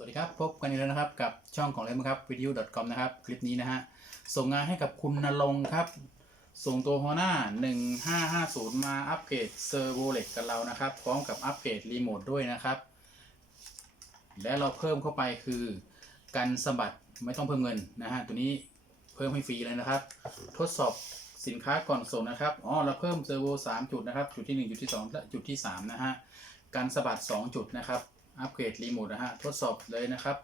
สวัสดีครับพบกันอีกแล้วนะครับกับช่องของเล่มครับ video com นะครับคลิปนี้นะฮะส่งงานให้กับคุณนรงครับ ส่งตัวฮอน่า1550 มาอัปเกรดเซอร์โวเล็กกับเรานะครับ พร้อมกับอัปเกรดรีโมทด้วยนะครับ และเราเพิ่มเข้าไปคือกันสะบัดไม่ต้องเพิ่มเงินนะฮะตัวนี้เพิ่มให้ฟรีเลยนะครับ ทดสอบสินค้าก่อนส่งนะครับอ๋อเราเพิ่มเซอร์โว3จุดนะครับจุดที่ 1 จุดที่ 2 และจุดที่ 3 นะฮะการสะบัด2จุดนะครับ อัปเกรดรีโมทนะฮะ ทดสอบเลยนะครับ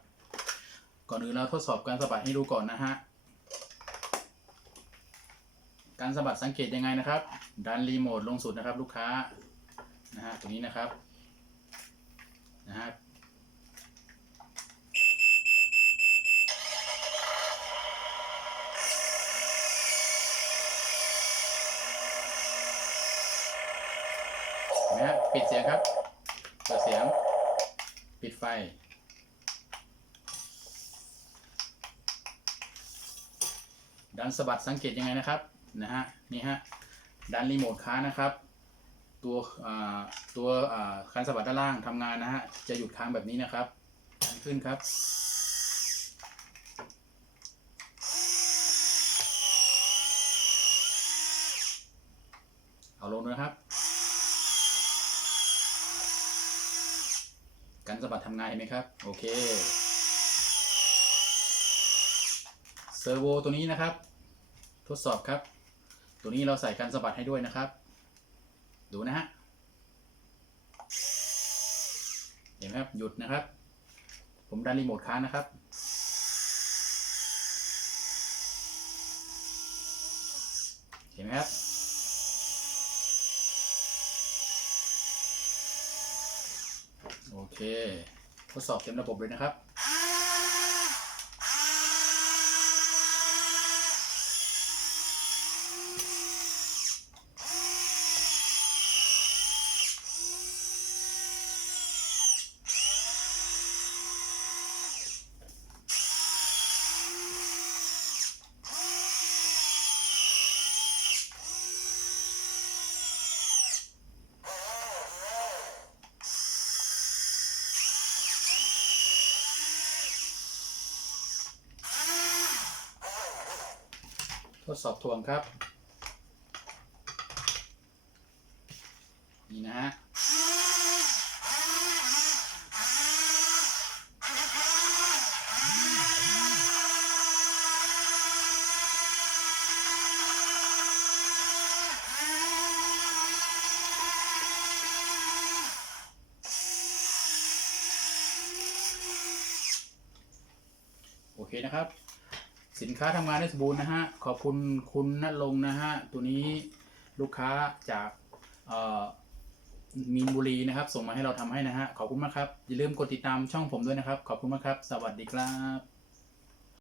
ก่อนอื่นเราทดสอบการสะบัดให้ดูก่อนนะฮะ การสะบัดสังเกตยังไงนะครับ ดันรีโมทลงสุดนะครับลูกค้า นะฮะตรงนี้นะครับ นะฮะเห็นไหมฮะปิดเสียงครับ เปิดเสียง ปิดไฟ ดันสะบัดสังเกตยังไงนะครับนะฮะนี่ฮะดันรีโมทค้างนะครับ ตัวตัวคันสะบัดด้านล่างทำงานนะฮะจะหยุดค้างแบบนี้นะครับดันขึ้นครับเอาลงด้วยนะครับ การสะบัดทำงานเห็นไหมครับ โอเคเซอร์โวตัวนี้นะครับ ทดสอบครับ ตัวนี้เราใส่การสะบัดให้ด้วยนะครับ ดูนะฮะเห็นไหมครับหยุดนะครับ ผมดันรีโมทค้างนะครับเห็นไหมครับ โอเค ทดสอบเต็มระบบเลยนะครับ ทดสอบทวงครับ นี่นะฮะโอเคนะครับ สินค้าทำงานได้สมบูรณ์นะฮะ ขอบคุณคุณณรงค์นะฮะ ตัวนี้ลูกค้าจากมีนบุรีนะครับ ส่งมาให้เราทำให้นะฮะ ขอบคุณมากครับ อย่าลืมกดติดตามช่องผมด้วยนะครับ ขอบคุณมากครับ สวัสดีครับ